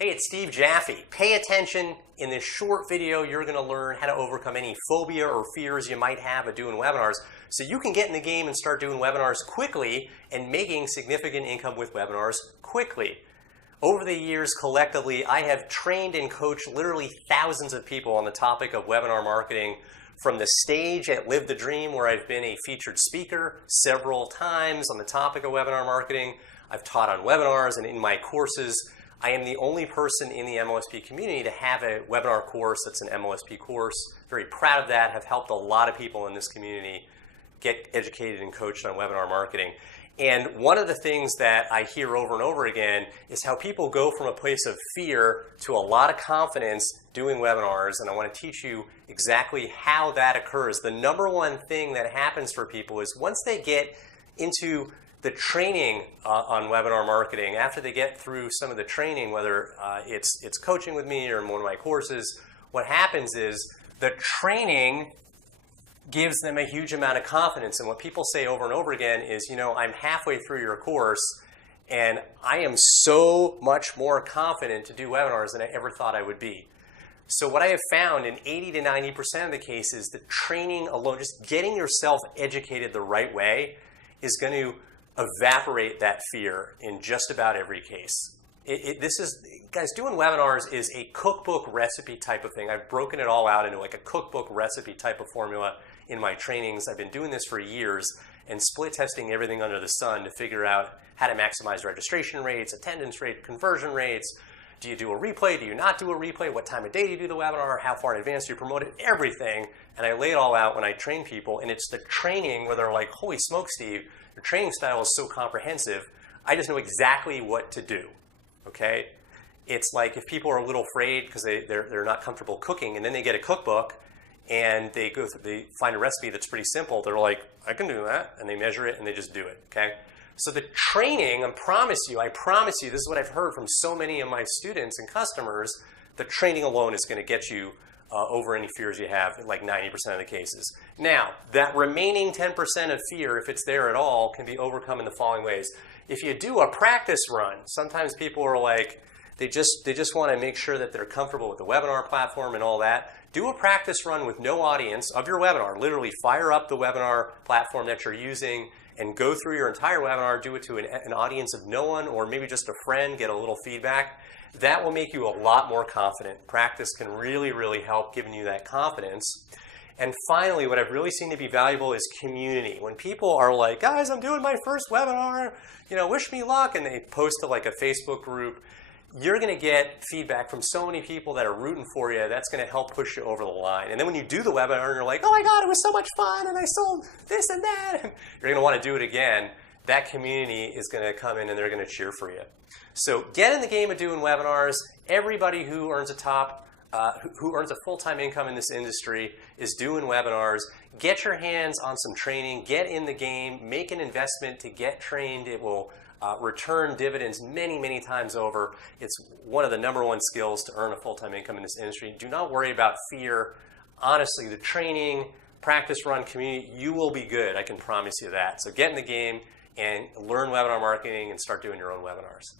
Hey, it's Steve Jaffe. Pay attention. In this short video, you're going to learn how to overcome any phobia or fears you might have of doing webinars so you can get in the game and start doing webinars quickly and making significant income with webinars quickly. Over the years, collectively, I have trained and coached literally thousands of people on the topic of webinar marketing, from the stage at Live the Dream, where I've been a featured speaker several times on the topic of webinar marketing. I've taught on webinars, and in my courses, I am the only person in the MLSP community to have a webinar course that's an MLSP course. Very proud of that. Have helped a lot of people in this community get educated and coached on webinar marketing. And one of the things that I hear over and over again is how people go from a place of fear to a lot of confidence doing webinars, and I want to teach you exactly how that occurs. The number one thing that happens for people is once they get into the training on webinar marketing, after they get through some of the training, whether it's coaching with me or in one of my courses, what happens is the training gives them a huge amount of confidence. And what people say over and over again is, you know, I'm halfway through your course and I am so much more confident to do webinars than I ever thought I would be. So what I have found in 80 to 90% of the cases, the training alone, just getting yourself educated the right way, is going to evaporate that fear in just about every case. Guys, doing webinars is a cookbook recipe type of thing. I've broken it all out into like a cookbook recipe type of formula in my trainings. I've been doing this for years and split testing everything under the sun to figure out how to maximize registration rates, attendance rate, conversion rates. Do you do a replay? Do you not do a replay? What time of day do you do the webinar? How far in advance do you promote it? Everything. And I lay it all out when I train people. And it's the training where they're like, holy smoke, Steve, your training style is so comprehensive. I just know exactly what to do. Okay? It's like if people are a little afraid because they're not comfortable cooking, and then they get a cookbook and they find a recipe that's pretty simple. They're like, I can do that. And they measure it and they just do it. Okay? So the training, I promise you, this is what I've heard from so many of my students and customers, the training alone is going to get you over any fears you have in like 90% of the cases. Now, that remaining 10% of fear, if it's there at all, can be overcome in the following ways. If you do a practice run, sometimes people are like, they just want to make sure that they're comfortable with the webinar platform and all that. Do a practice run with no audience of your webinar. Literally fire up the webinar platform that you're using and go through your entire webinar, do it to an audience of no one or maybe just a friend, get a little feedback. That will make you a lot more confident. Practice can really, really help giving you that confidence. And finally, what I've really seen to be valuable is community. When people are like, guys, I'm doing my first webinar, you know, wish me luck, and they post to like a Facebook group, you're going to get feedback from so many people that are rooting for you. That's going to help push you over the line. And then when you do the webinar and you're like, oh my God, it was so much fun and I sold this and that, and you're going to want to do it again, that community is going to come in and they're going to cheer for you. So get in the game of doing webinars. Everybody who earns a full-time income in this industry is doing webinars. Get your hands on some training. Get in the game. Make an investment to get trained. It will return dividends many, many times over. It's one of the #1 skills to earn a full-time income in this industry. Do not worry about fear. Honestly, the training, practice run, community, you will be good. I can promise you that. So get in the game and learn webinar marketing and start doing your own webinars.